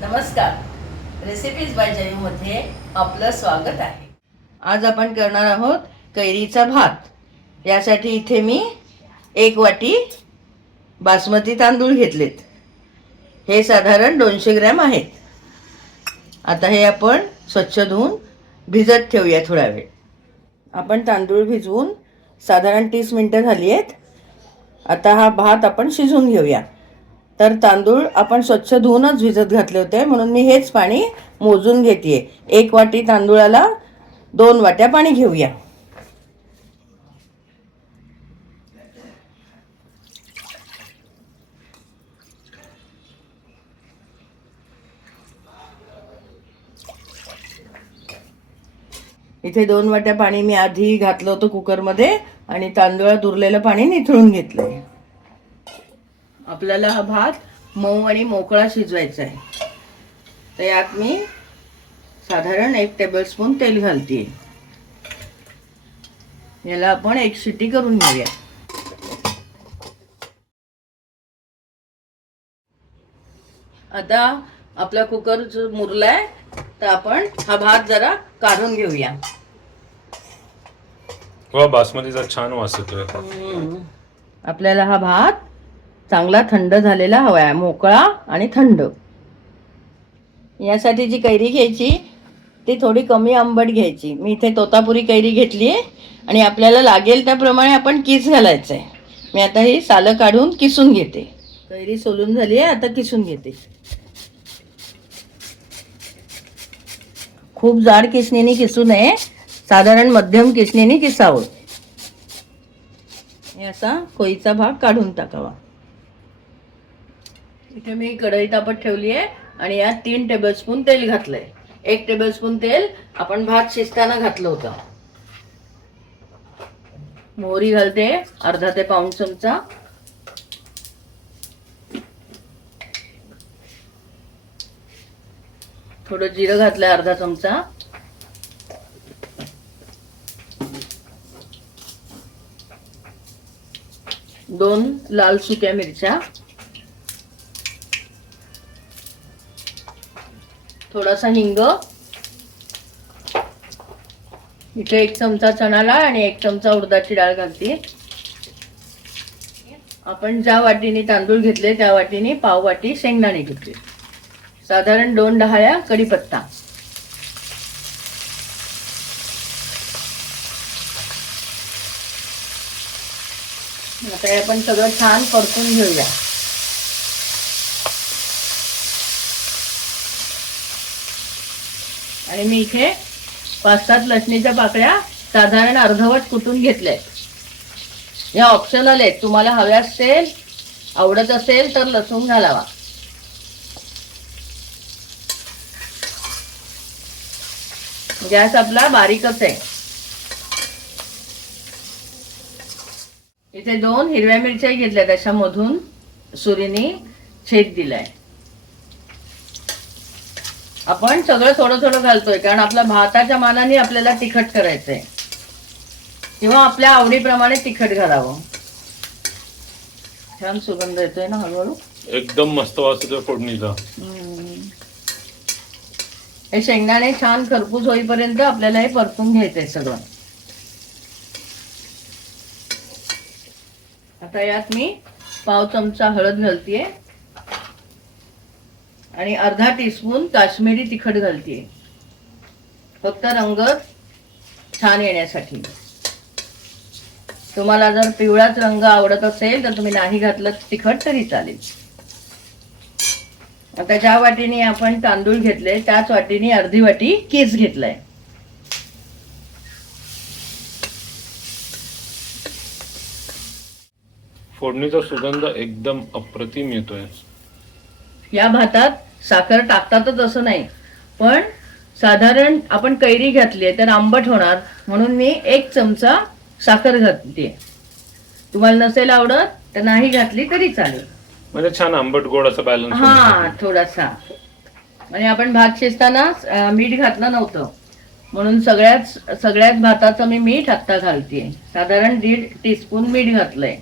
नमस्कार, recipes bye जयूमध्ये आपलं स्वागत आहे। आज आपण करणार आहोत कैरीचा भात। यासाठी इथे मी 1 वाटी बासमती तांदूळ घेतलेत। हे साधारण 200 ग्रॅम आहेत। आता हे आपण स्वच्छ धुवून भिजत ठेवूया थोडा वेळ। आपण तांदूळ भिजवून साधारण 30 मिनिटं झाली आहेत। आता हा भात आपण शिजवून घेऊया। तर तांदूळ आपण स्वच्छ धुवूनच भिजत घातले होते, म्हणून मी हेच पाणी मोजून घेते। 1 वाटी तांदूळाला 2 वाट्या पाणी घेऊया। इथे 2 वाट्या पाणी मी आधी घातलं होतं कुकरमध्ये आणि तांदूळात उरलेलं पाणी निथळून घेतलंय। आपल्याला हा भात मऊ आणि मोकळा शिजवायचा आहे। तर यात मी साधारण 1 टेबलस्पून तेल घालते। याला आपण 1 शिटी करून घेऊया। आता आपला कुकर जो मुरलाय, तर आपण हा भात जरा काढून घेऊया। वा, बासमतीचा छान वास येतोय। आपल्याला हा भात चांगला थंड झालेला हवा आहे, मोकळा आणि थंड। यासाठी जी कैरी घ्यायची ती थोडी कमी आंबट घ्यायची। मी इथे तोतापुरी कैरी घेतली आहे आणि आपल्याला लागेल त्याप्रमाणे आपण किस घालायचं आहे। मी आता ही सालं काढून किसून घेते। कैरी सोलून झाली आहे, आता किसून घेते। खूप जाड किसणीने किसू नये, साधारण मध्यम किसणीने किसावं। असा कोईचा भाग काढून टाकावा। इथे मी कढई तापत ठेवली आहे आणि यात 3 टेबलस्पून तेल घातलंय। 1 टेबलस्पून तेल आपण भात शिजताना घातलं होतं। मोहरी घालते अर्धा ते पाऊण चमचा। थोडं जिरं घातलंय अर्धा चमचा। दोन लाल सुक्या मिरच्या, थोडासा हिंग, इथे 1 चमचा चणा डाळ आणि 1 चमचा उडदाची डाळ घालते। आपण ज्या वाटीने तांदूळ घेतले त्या वाटीने पाव वाटी शेंगदाणे घेतले। साधारण 2 डहाळ्या कढीपत्ता। आता हे आपण सगळं छान परतून घेऊया। आणि मी इथे 5-7 लसणीच्या पाकळ्या साधारण अर्धवट कुटून घेतल्या। या ऑप्शनल आहेत, तुम्हाला हवे असेल, आवडत असेल तर लसूण घालावा। गॅस आपला बारीकच आहे। इथे 2 हिरव्या मिरच्या घेतल्या, त्याच्यामधून सुरीने छेद दिलाय। आपण सगळं थोडं थोडं घालतोय, कारण आपल्या भाताच्या मानाने आपल्याला तिखट करायचंय, किंवा आपल्या आवडीप्रमाणे तिखट घालावं। छान सुगंध येतोय ना हळूहळू, एकदम मस्त वास येतोय फोडणीचा। हे शेंगदाणे छान खरपूस होईपर्यंत आपल्याला हे परतून घ्यायचंय सगळं। आता यात मी पाव चमचा हळद घालतीये आणि अर्धा टीस्पून काश्मीरी तिखट घालतीये, फक्त रंग छान येण्यासाठी। तुम्हाला जर पिवळाच रंग आवडत असेल तर तुम्ही नाही घातलं तिखट तरी चालेल। आता ज्या वाटीने आपण तांदूळ घेतले त्याच वाटीने अर्धी वाटी किस घेतलाय। फोडणीचा सुगंध एकदम अप्रतिम येतोय। या भातात साखर टाकतातच असं नाही, पण साधारण आपण कैरी घातली तर आंबट होणार, म्हणून मी 1 चमचा साखर घातलीये। तुम्हाला नसेल आवडत तर नाही घातली तरी चालेल, म्हणजे छान आंबट गोड असं बॅलन्स। हा, थोडासा। आणि आपण भात शिजताना मीठ घातलं नव्हतं, म्हणून सगळ्याच भाताचं मी मीठ आत्ता घालतेय। साधारण 1.5 टीस्पून मीठ घातलंय।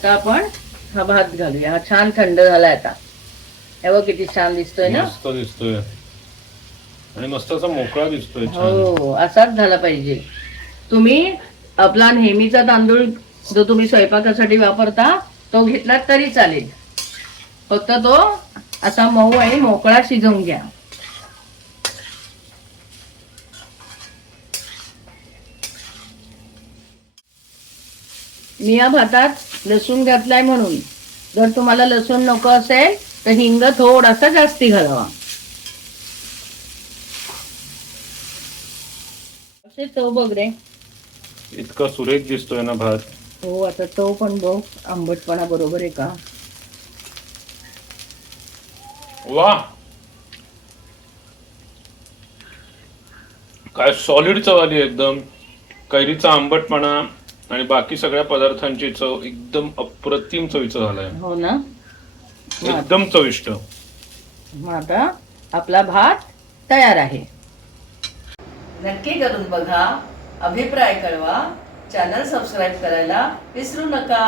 आता आपण हा भात घालूया. हा छान थंड झालाय आता. हे बघ किती छान दिसतोय ना. मस्त दिसतोय आणि मस्त असा मोकळा दिसतोय. छान. हो, असाच झाला पाहिजे. तुम्ही आपला नेहमीचा तांदूळ जो तुम्ही स्वयंपाकासाठी वापरता तो घेतलात तरी चालेल. फक्त तो असा मऊ आणि मोकळा शिजवून घ्या. मी या भातात लसूण घातलाय म्हणून. जर तुम्हाला लसूण नको असेल तर हिंग थोडासा जास्ती घालावा. असे चव बघ रे. इतका सुरेख दिसतोय ना भात. हो, आता चव पण बघ, आंबटपणा बरोबर आहे का. वा, काय सॉलिड चव आली एकदम. कैरीचा आंबटपणा आणि बाकी सगळ्या पदार्थांची चव एकदम अप्रतिम चवीचं झालंय. हो ना. एकदम चविष्ट. मग आता आपला भात तयार आहे. नक्की करून बघा, अभिप्राय कळवा, चॅनल सबस्क्राईब करायला विसरू नका.